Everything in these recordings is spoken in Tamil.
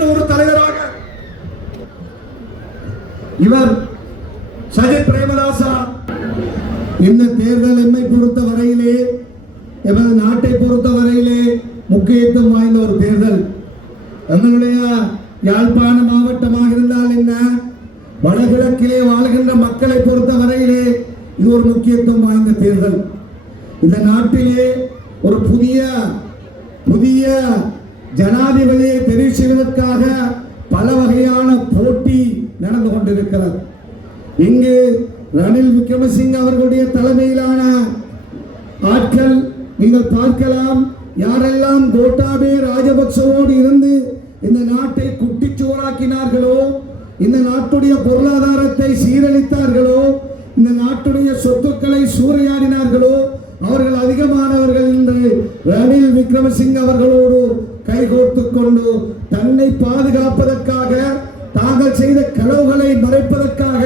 இருக்கின்ற ஒரு தலைவராக. இவர் சஜித் பிரேமதாசா. இந்த தேர்தல் எம்மை பொறுத்த வரையிலே எமது நாட்டை பொறுத்த வரையிலே முக்கியத்துவம் வாய்ந்த ஒரு தேர்தல். எங்களுடைய யாழ்ப்பாண மாவட்டமாக இருந்தால் என்ன? வடகிழக்கிலே வாழ்கின்ற மக்களை பொறுத்த வரையிலே இது ஒரு முக்கியத்துவம் வாய்ந்த தேர்தல். இந்த நாட்டிலே ஒரு புதிய புதிய ஜனாதிபதியை தெரிவு செய்வதற்காக பல வகையான போட்டி நடந்து கொண்டிருக்கிறது. இங்கு ரணில் விக்ரமசிங் அவர்களுடைய தலைமையிலான ஆட்கள் நீங்கள் பார்க்கலாம். யாரெல்லாம் கோட்டாபே ராஜபக்சவோடு இருந்து இந்த நாட்டை குட்டிச்சுவராக்கினார்களோ இந்த நாட்டுடைய பொருளாதாரத்தை சீரழித்தார்களோ இந்த நாட்டுடைய சொத்துக்களை சூறையாடினார்களோ அவர்கள் அதிகமானவர்கள் என்று ரணில் விக்ரமசிங் அவர்களோடு கைகோர்த்து கொண்டு தன்னை பாதுகாப்பதற்காக தாங்கள் செய்த களவுகளை மறைப்பதற்காக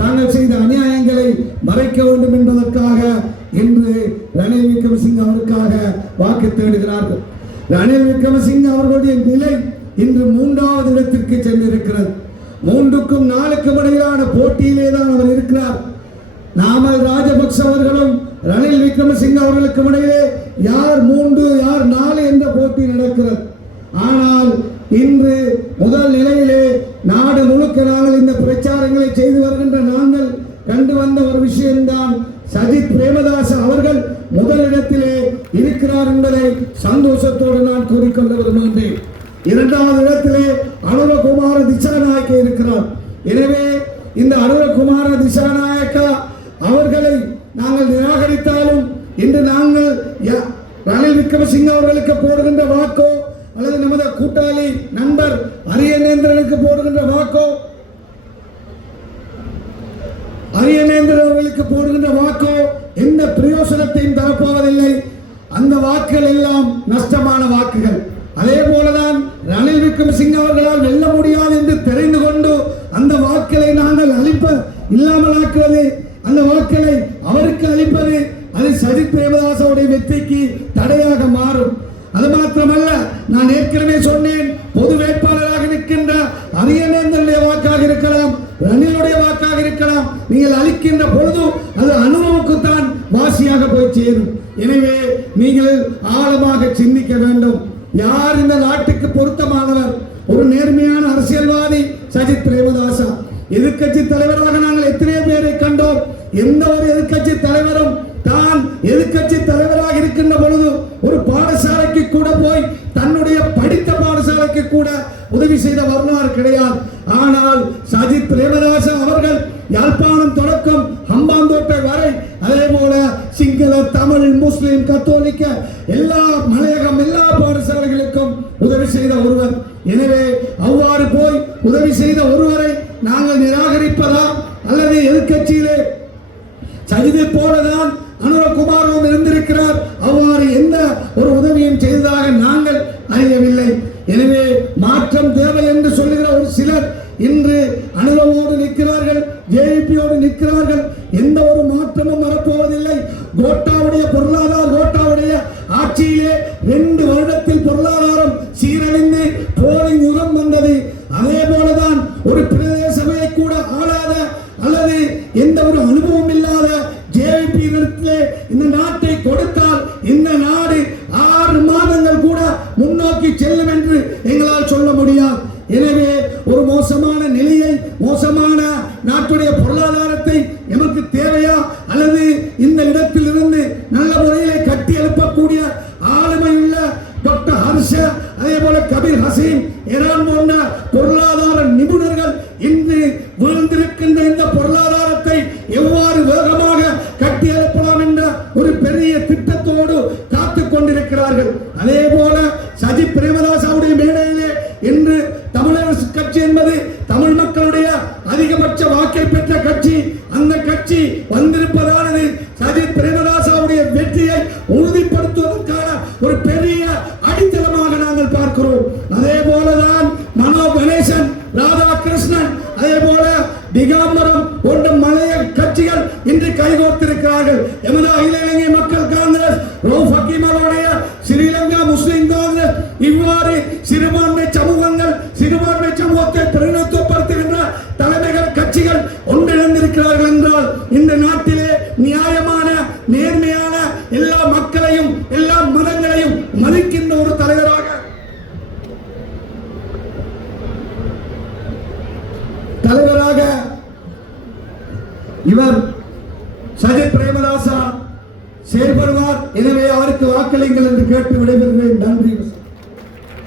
தாங்கள் செய்த அநியாயங்களை மறைக்க வேண்டும் என்பதற்காக இன்று ரணில் விக்ரமசிங்க அவருக்காக வாக்கு தேடுகிறார்கள். ரணில் விக்ரமசிங்க அவர்களுடைய நிலை இன்று மூன்றாவது இடத்திற்கு சென்றிருக்கிறது. மூன்றுக்கும் நாலுக்கும் இடையிலான போட்டியிலே தான் அவர் இருக்கிறார். நாமல் ராஜபக்சவ அவர்களுக்கும் இடையிலே யார் மூன்று யார் நாலு என்ற போட்டி நடக்கிறது. ஆனால் இன்று முதல் நிலையிலே நாடு முழுக்க நாங்கள் இந்த பிரச்சாரங்களை செய்து வருகின்ற நாங்கள் கண்டு வந்த ஒரு விஷயம்தான் சஜித் பிரேமதாஸ் அவர்கள் முதலிடத்திலே இருக்கிறார் என்பதை சந்தோஷத்தோடு நான் கூறிக்கொண்டு விரும்புகின்றேன் இரண்டாவது இடத்திலே அனுரகுமார திசாநாயக்க இருக்கிறார். எனவே இந்த அனுரகுமார திசாநாயக்கா அவர்களை நாங்கள் நிராகரித்தால் இன்று நாங்கள் ரணில் விக்ரமசிங்க அவர்களுக்கு போடுகின்ற வாக்கோ அல்லது நமது கூட்டாளி நண்பர் அரியநேந்திரனுக்கு போடுகின்ற வாக்கோ அரியநேந்திரன் அவர்களுக்கு போடுகின்ற வாக்கோ எந்த பிரயோசனத்தையும் தரப்போவதில்லை. அந்த வாக்குகள் எல்லாம் நஷ்டமான வாக்குகள். அதே போலதான் ரணில் விக்ரமசிங்க அவர்களால் வெல்ல முடியாது என்று தெரிந்து கொண்டு அந்த வாக்களை நாங்கள் அழிப்ப இல்லாமலாக்குவது ஆக்குவது வாக்களை அவருக்கு அளிப்பது அது சஜித் வெற்றிக்கு தடையாக மாறும். அது மாத்திரமல்ல நான் ஏற்கனவே சொன்னேன் பொது வேட்பாளராக நிற்கின்ற அரியநேந்தனுடைய வாக்காக இருக்கலாம் ரணிலுடைய வாக்காக இருக்கலாம் நீங்கள் அளிக்கின்ற பொழுதும் அது அனுபவுக்குத்தான் வாசியாக போய் சேரும். எனவே நீங்கள் ஆழமாக சிந்திக்க வேண்டும். யார் இந்த நாட்டுக்கு பொருத்தமானவர்? ஒரு நேர்மையான அரசியல்வாதி சஜித் பிரேமதாசா எதிர்கட்சி தலைவராக நாங்கள் எத்தனை பேரை கண்டோம். எந்த ஒரு யாழ்ப்பாணம் தொடக்கம் ஹம்பாந்தோட்டை வரை. அதே போல சிங்கள தமிழ் முஸ்லிம் கத்தோலிக்க எல்லா மலையகம் எல்லா பாடசாலைகளுக்கும் உதவி செய்த ஒருவர். எனவே அவ்வாறு போய் உதவி செய்த ஒருவரை நாங்கள் நிராகரிப்பதா அல்லது எதிர்கட்சியிலே சஜிதை போலதான் அனுரகுமாரும் இருந்திருக்கிறார்? அவ்வாறு எந்த ஒரு உதவியும் செய்ததாக நாங்கள் அறியவில்லை. எனவே எந்த ஒரு மாற்றமும் வரப்போவதில்லை. கோட்டாவுடைய பொருளாதார கோட்டாவுடைய ஆட்சியிலே ரெண்டு வருடத்தில் பொருளாதாரம் சீரழிந்து போரின் யுகம் வந்தது. அதே போலதான் ஒரு பிரதேச சபையை கூட ஆளாத அல்லது எந்த ஒரு அனுபவம் இல்லாத ஜேபி இந்த நாட்டை கொடுத்தால் இந்த நாடு ஆறு மாதங்கள் கூட முன்னோக்கி செல்லும் என்று எங்களால் சொல்ல முடியாது. எனவே அல்லது இந்த இடத்தில் இருந்து நல்ல முறையிலே கட்டி எழுப்பக்கூடிய ஆளுமையுள்ள டாக்டர் ஹர்ஷ அதே போல கபீர் ஹசீன் இரான் போன்ற பொருளாதார நிபுணர்கள் இன்று வீழ்ந்திருக்கின்ற இந்த பொருளாதாரத்தை எவ்வாறு வேகமாக கட்டி எழுப்பலாம் என்ற ஒரு பெரிய திட்டத்தோடு காத்து கொண்டிருக்கிறார்கள். அதே போல சஜித் பிரேமதாசாவுடைய மேடையிலே இன்று தமிழரசு கட்சி என்பது திகாம்பரம் போன்ற மலைய கட்சிகள் இன்று கைகோர்த்திருக்கிறார்கள். எமது அகில இலங்கை மக்கள் காங்கிரஸ் ரவுஃப் ஹக்கீம் அவருடைய ஸ்ரீலங்கா முஸ்லிம் காங்கிரஸ் இவ்வாறு சிறுபான்மை சமூகங்கள் சிறுபான்மை சமூகத்தை பிரதிநிதி தலைமைகள் கட்சிகள் ஒன்றிணைந்திருக்கிறார்கள் என்றால் இந்த நாட்டிலே நியாயமான நேர்மையான எல்லா மக்களையும் எல்லா மதங்களையும் மதிக்கின்ற ஒரு தலைவராக தலைவராக இவர் சஜித் பிரேமதாசா செயல்படுவார். எனவே அவருக்கு வாக்களிங்கள் என்று கேட்டு விடைபெறுகிறேன். நன்றி.